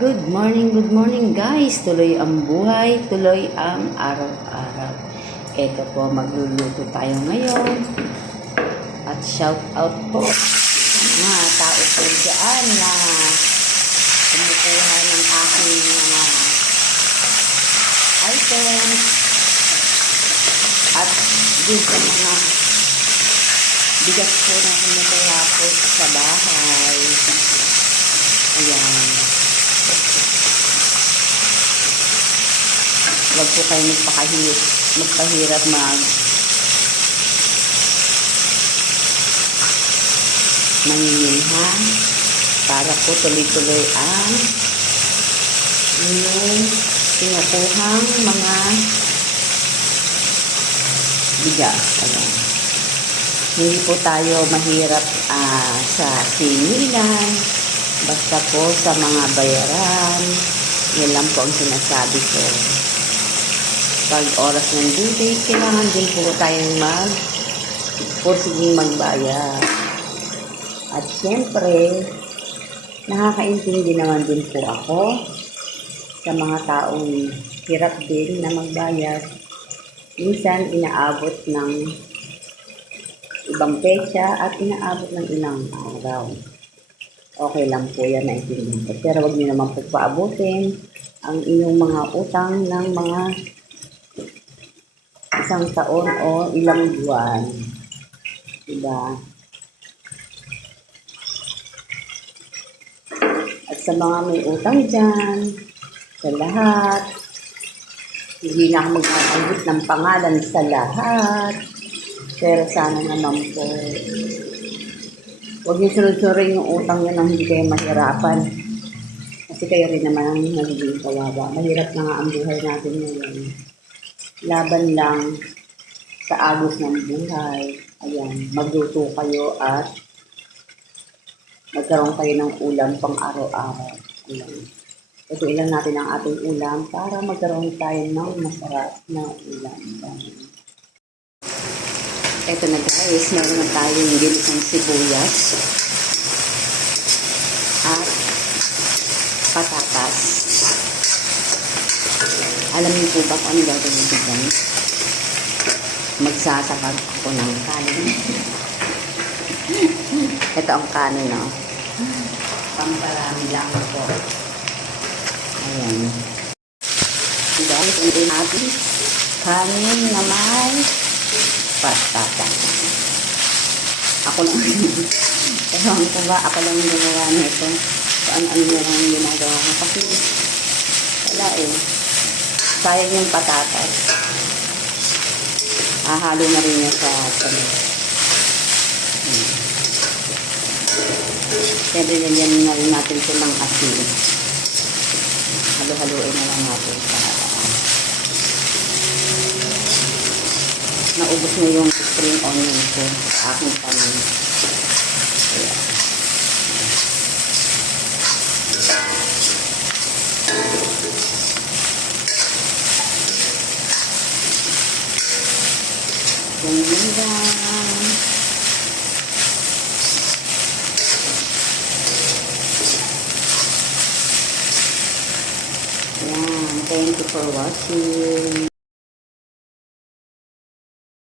Good morning guys. Tuloy ang buhay, tuloy ang araw-araw. Ito po, magluluto tayo ngayon. At shout out po sa mga tao po dyan na kumukuha ng aking mga items. At din sa mga bigas po na kumukuha po sa bahay. Ayan. Huwag po kayo magpahirap manginilha para po tuloy-tuloy ang inyong pinukuhang mga bigas. Ayan. Hindi po tayo mahirap sa sinilan, basta po sa mga bayaran. Yan lang po ang sinasabi ko. Pag oras ng due date, kailangan din po tayong pursiging magbayad. At syempre, nakakaintindi naman din po ako sa mga taong hirap din na magbayad. Minsan, inaabot ng ibang petsa at inaabot ng ilang araw. Okay lang po yan, naintindihan ko. Pero huwag niyo naman po paabutin ang inyong mga utang ng mga isang taon o ilang buwan. Diba? At sa mga may utang dyan, sa lahat, hindi na ako magkakanggit ng pangalan sa lahat. Pero sana naman po, huwag niyo sunod-surin yung utang nyo nang hindi kayo mahirapan. Kasi kayo rin naman ang nagiging kawawa. Mahirap na nga ang buhay natin ngayon. Laban lang sa agos ng buhay. Ayan, magluto kayo at magkaroon kayo ng ulam pang araw-araw. Ayan. Ituin lang natin ang ating ulam para magkaroon tayo ng masarap na ulam. Ito na guys, meron na tayong ginisang sibuyas at patatas. Alam niyo po ba kung ano gagawin ko guys? Magsasakag ako ng kanin. Ito ang kanin, no? Pamparami lang po. Ayan. Guys, hindi natin kanin na may patatas. Ako lang. Ewan ko ba, ako lang yung gumawa nito. So, ano na lang yung ginagawa ko. Kasi, wala eh. Sayang yung patatas. Halo na rin niya sa Siyempre, nalyan na rin natin ito ng asin. Halo-haloin na lang natin sa naubos na yung spring onion ko sa aking panin. Ayan. Thank you for watching.